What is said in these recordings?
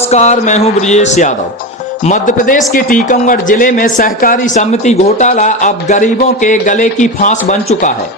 नमस्कार, मैं हूं ब्रजेश यादव। मध्य प्रदेश के टीकमगढ़ जिले में सहकारी समिति घोटाला अब गरीबों के गले की फांस बन चुका है।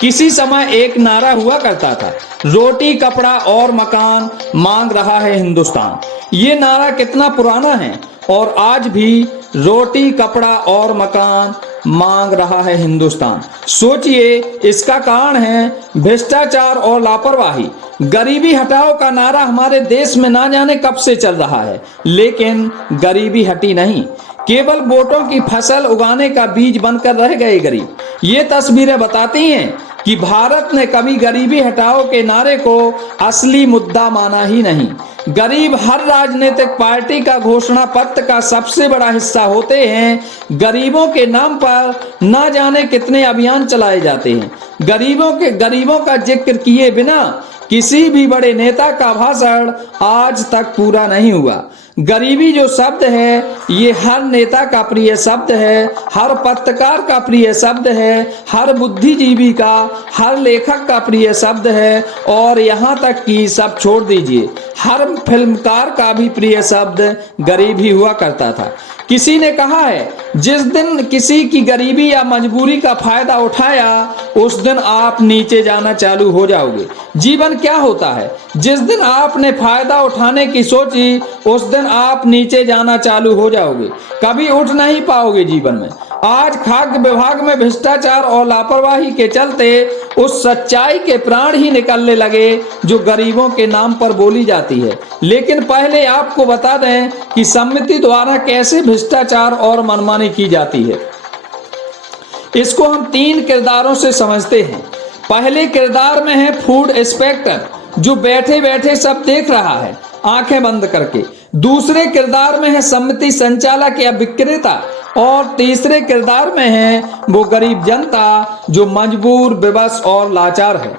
किसी समय एक नारा हुआ करता था, रोटी कपड़ा और मकान मांग रहा है हिंदुस्तान। ये नारा कितना पुराना है और आज भी रोटी कपड़ा और मकान मांग रहा है हिंदुस्तान। सोचिए, इसका कारण है भ्रष्टाचार और लापरवाही। गरीबी हटाओ का नारा हमारे देश में ना जाने कब से चल रहा है, लेकिन गरीबी हटी नहीं। केवल वोटों की फसल उगाने का बीज बनकर रह गए गरीब। ये तस्वीरें बताती हैं कि भारत ने कभी गरीबी हटाओ के नारे को असली मुद्दा माना ही नहीं। गरीब हर राजनीतिक पार्टी का घोषणा पत्र का सबसे बड़ा हिस्सा होते हैं। गरीबों के नाम पर ना जाने कितने अभियान चलाए जाते हैं। गरीबों का जिक्र किए बिना किसी भी बड़े नेता का भाषण आज तक पूरा नहीं हुआ। गरीबी जो शब्द है, ये हर नेता का प्रिय शब्द है, हर पत्रकार का प्रिय शब्द है, हर बुद्धिजीवी का, हर लेखक का प्रिय शब्द है, और यहाँ तक कि सब छोड़ दीजिए, हर फिल्मकार का भी प्रिय शब्द गरीब ही हुआ करता था। किसी ने कहा है, जिस दिन किसी की गरीबी या मजबूरी का फायदा उठाया, उस दिन आप नीचे जाना चालू हो जाओगे। जीवन क्या होता है? जिस दिन आपने फायदा उठाने की सोची, उस दिन आप नीचे जाना चालू हो जाओगे। कभी उठ नहीं पाओगे जीवन में। आज खाद्य विभाग में भ्रष्टाचार और लापरवाही के चलते उस सच्चाई के प्राण ही निकलने लगे जो गरीबों के नाम पर बोली जाती है। लेकिन पहले आपको बता दें कि समिति द्वारा कैसे भ्रष्टाचार और मनमानी की जाती है। इसको हम 3 किरदारों से समझते हैं। पहले किरदार में है फूड इंस्पेक्टर, जो बैठे बैठे सब देख रहा है आंखें बंद करके। दूसरे किरदार में है समिति संचालक या विक्रेता, और तीसरे किरदार में है वो गरीब जनता जो मजबूर, विवश और लाचार है,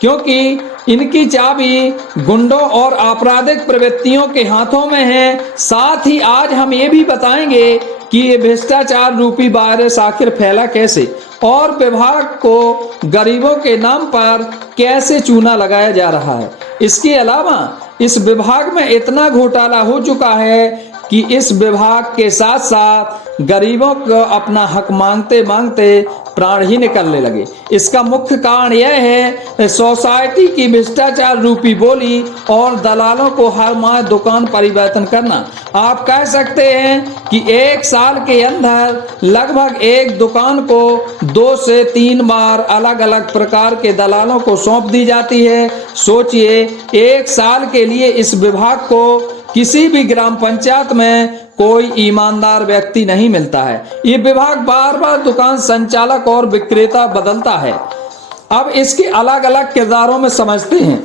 क्योंकि इनकी चाबी गुंडों और आपराधिक प्रवृत्तियों के हाथों में है। साथ ही आज हम ये भी बताएंगे कि ये भ्रष्टाचार रूपी वायरस आखिर फैला कैसे, और विभाग को गरीबों के नाम पर कैसे चूना लगाया जा रहा है। इसके अलावा इस विभाग में इतना घोटाला हो चुका है कि इस विभाग के साथ साथ गरीबों को अपना हक मांगते मांगते प्राण ही निकलने लगे। इसका मुख्य कारण यह है सोसाइटी की भ्रष्टाचार रूपी बोली और दलालों को हर माह दुकान परिवर्तन करना। आप कह सकते हैं कि 1 साल के अंदर लगभग एक दुकान को 2 से 3 बार अलग अलग प्रकार के दलालों को सौंप दी जाती है। सोचिए, 1 साल के लिए इस विभाग को किसी भी ग्राम पंचायत में कोई ईमानदार व्यक्ति नहीं मिलता है। ये विभाग बार बार दुकान संचालक और विक्रेता बदलता है। अब इसके अलग अलग किरदारों में समझते हैं।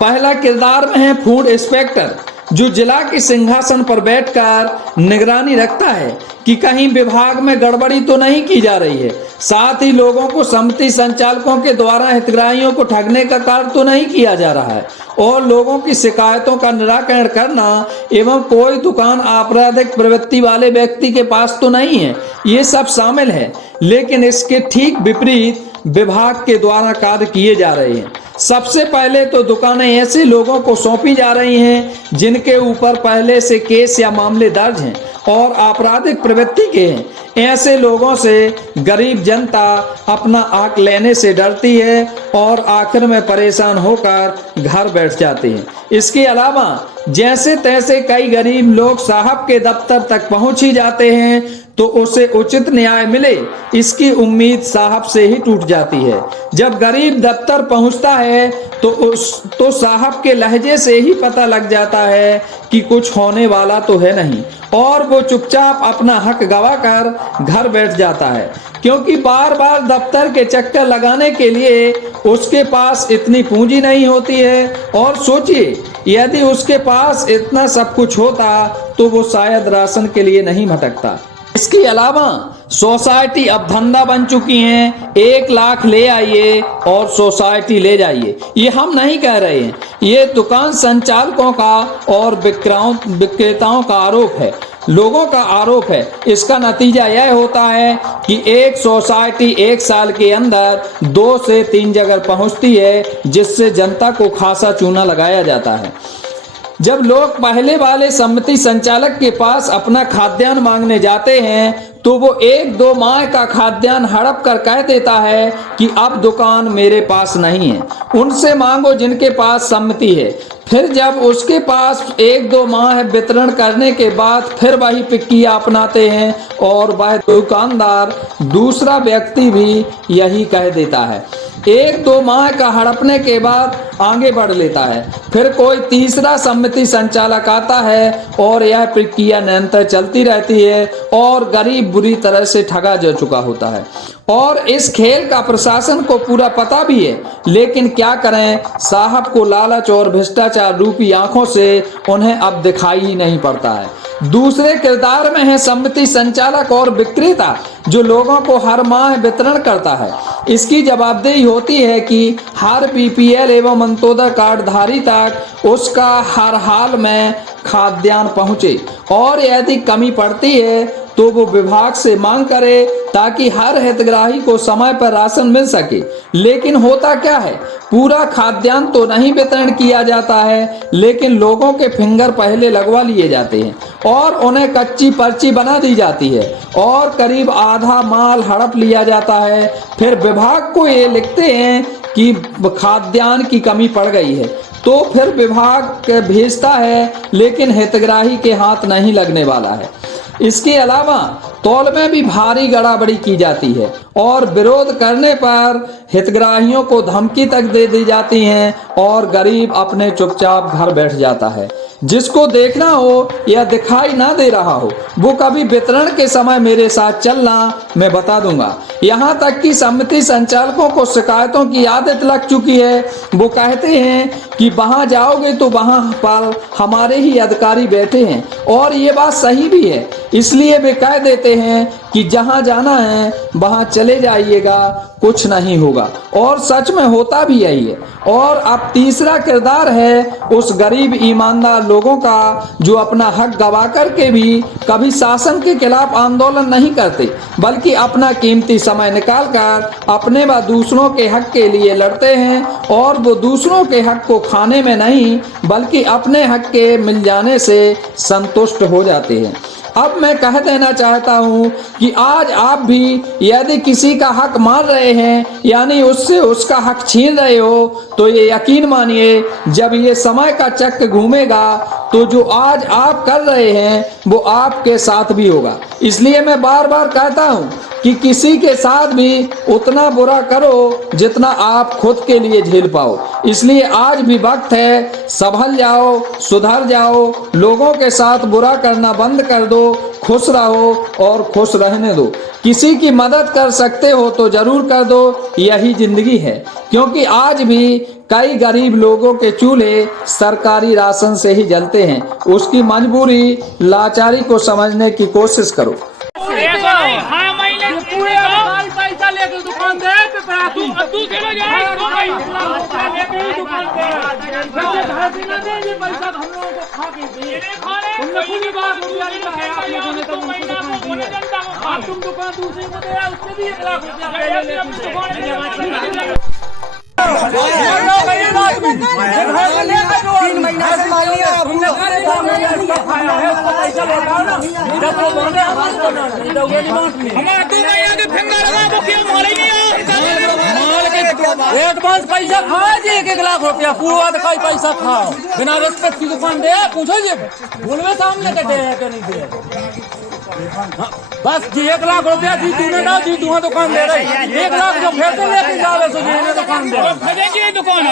पहला किरदार में है फूड इंस्पेक्टर, जो जिला के सिंहासन पर बैठकर निगरानी रखता है कि कहीं विभाग में गड़बड़ी तो नहीं की जा रही है। साथ ही लोगों को समिति संचालकों के द्वारा हितग्राहियों को ठगने का कार्य तो नहीं किया जा रहा है, और लोगों की शिकायतों का निराकरण करना एवं कोई दुकान आपराधिक प्रवृत्ति वाले व्यक्ति के पास तो नहीं है, ये सब शामिल है। लेकिन इसके ठीक विपरीत विभाग के द्वारा कार्य किए जा रहे हैं। सबसे पहले तो दुकानें ऐसे लोगों को सौंपी जा रही हैं जिनके ऊपर पहले से केस या मामले दर्ज हैं और आपराधिक प्रवृत्ति के हैं। ऐसे लोगों से गरीब जनता अपना हक लेने से डरती है और आखिर में परेशान होकर घर बैठ जाते हैं। इसके अलावा जैसे तैसे कई गरीब लोग साहब के दफ्तर तक पहुंच ही जाते हैं तो उसे उचित न्याय मिले, इसकी उम्मीद साहब से ही टूट जाती है। जब गरीब दफ्तर पहुंचता है तो साहब के लहजे से ही पता लग जाता है कि कुछ होने वाला तो है नहीं, और वो चुपचाप अपना हक गवाकर घर बैठ जाता है, क्योंकि बार बार दफ्तर के चक्कर लगाने के लिए उसके पास इतनी पूंजी नहीं होती है। और सोचिए, यदि उसके पास इतना सब कुछ होता तो वो शायद राशन के लिए नहीं भटकता। इसके अलावा सोसाइटी अब धंधा बन चुकी हैं। 1 लाख ले आइए और सोसाइटी ले जाइए। ये हम नहीं कह रहे हैं, ये दुकान संचालकों का और विक्रेताओं का आरोप है, लोगों का आरोप है। इसका नतीजा यह होता है कि एक सोसाइटी 1 साल के अंदर 2 से 3 जगह पहुंचती है, जिससे जनता को खासा चूना लगाया जाता है। जब लोग पहले वाले समिति संचालक के पास अपना खाद्यान्न मांगने जाते हैं तो वो 1-2 माह का खाद्यान्न हड़प कर कह देता है कि अब दुकान मेरे पास नहीं है, उनसे मांगो जिनके पास सम्मति है। फिर जब उसके पास 1-2 माह वितरण करने के बाद फिर वही प्रक्रिया अपनाते हैं और वह दुकानदार दूसरा व्यक्ति भी यही कह देता है। 1-2 माह का हड़पने के बाद आगे बढ़ लेता है। फिर कोई तीसरा समिति संचालक आता है और यह प्रक्रिया निरंतर चलती रहती है और गरीब बुरी तरह से ठगा जा चुका होता है। और इस खेल का प्रशासन को पूरा पता भी है, लेकिन क्या करें, साहब को लालच और भ्रष्टाचार रूपी आंखों से उन्हें अब दिखाई ही नहीं पड़ता है। दूसरे किरदार में है समिति संचालक और विक्रेता जो लोगों को हर माह वितरण करता है। इसकी जवाबदेही होती है कि हर बीपीएल एवं अंत्योदय कार्डधारी तक उसका हर हाल में खाद्यान्न पहुंचे और यदि कमी पड़ती है तो वो विभाग से मांग करे ताकि हर हितग्राही को समय पर राशन मिल सके। लेकिन होता क्या है, पूरा खाद्यान्न तो नहीं वितरण किया जाता है, लेकिन लोगों के फिंगर पहले लगवा लिए जाते हैं और उन्हें कच्ची पर्ची बना दी जाती है और करीब आधा माल हड़प लिया जाता है। फिर विभाग को ये लिखते हैं कि खाद्यान्न की कमी पड़ गई है, तो फिर विभाग भेजता है, लेकिन हितग्राही के हाथ नहीं लगने वाला है। इसके अलावा तौल में भी भारी गड़बड़ी की जाती है और विरोध करने पर हितग्राहियों को धमकी तक दे दी जाती है और गरीब अपने चुपचाप घर बैठ जाता है। जिसको देखना हो या दिखाई ना दे रहा हो वो कभी वितरण के समय मेरे साथ चलना, मैं बता दूंगा। यहाँ तक कि समिति संचालकों को शिकायतों की आदत लग चुकी है। वो कहते हैं कि वहां जाओगे तो वहां पर हमारे ही अधिकारी बैठे हैं, और ये बात सही भी है। इसलिए वे कह देते हैं कि जहां जाना है वहां चले जाइएगा, कुछ नहीं होगा, और सच में होता भी यही है। और अब तीसरा किरदार है उस गरीब ईमानदार लोगों का जो अपना हक गवा कर के भी कभी शासन के खिलाफ आंदोलन नहीं करते, बल्कि अपना कीमती समय निकालकर अपने व दूसरों के हक के लिए लड़ते हैं, और वो दूसरों के हक को खाने में नहीं बल्कि अपने हक के मिल जाने से संतुष्ट हो जाते हैं। अब मैं कह देना चाहता हूं कि आज आप भी यदि किसी का हक मार रहे हैं, यानी उससे उसका हक छीन रहे हो, तो ये यकीन मानिए जब ये समय का चक्र घूमेगा तो जो आज आप कर रहे हैं वो आपके साथ भी होगा। इसलिए मैं बार बार कहता हूं कि किसी के साथ भी उतना बुरा करो जितना आप खुद के लिए झेल पाओ। इसलिए आज भी वक्त है, संभल जाओ, सुधर जाओ, लोगों के साथ बुरा करना बंद कर दो, खुश रहो और खुश रहने दो। किसी की मदद कर सकते हो तो जरूर कर दो, यही जिंदगी है। क्योंकि आज भी कई गरीब लोगों के चूल्हे सरकारी राशन से ही जलते हैं। उसकी मजबूरी, लाचारी को समझने की कोशिश करो। तुम दुकान दूसरे को दे उससे भी 1 लाख एडवांस पैसा खाए जी 1 लाख रुपया पूरा दिखाई पैसा खाओ बिना रिस्पेक्ट की दुकान दे पूछो जी बोलवे सामने के दे है कि नहीं दे बस जी 1 लाख रुपया जी तूने ना जी तू दुकान दे रही 1 लाख जो फिर से लेके जावे सो जी दुकान दे खरीदेंगे दुकान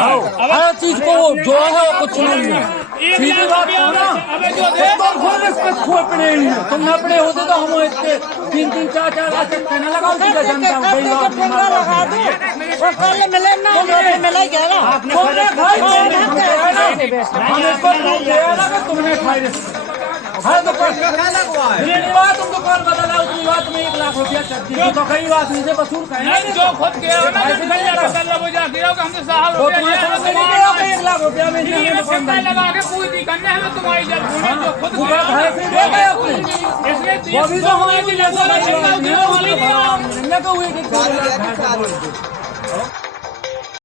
हर चीज को जो है कुछ नहीं है सीधी बात है ना अबे जो दे तो रिस्पेक्ट खो पड़े तुम ना पड़े होते तो हम इतने 3-3 4-4 लाख कहने लगाओ जी जनता भाई लगा दो वो कल मिले ना मिले क्या ना तुमने भाई हम इसको दे लगा तुमने खाई हर दुकान मेरी बात तुम दुकान बदला उतनी बात में 1 लाख रुपया चलती है तो कई बात इनसे वसूल करें नहीं जो खुद के हो ना बदला वो जा गिरा हम तो साहब रुपया 1 लाख रुपया में दुकान लगा के पूरी दी करने हमें तुम्हारी जरूरत जो खुद घर से दे गए अपने इसलिए वो भी तो हमारे लिए जैसा नहीं है तो हुई कि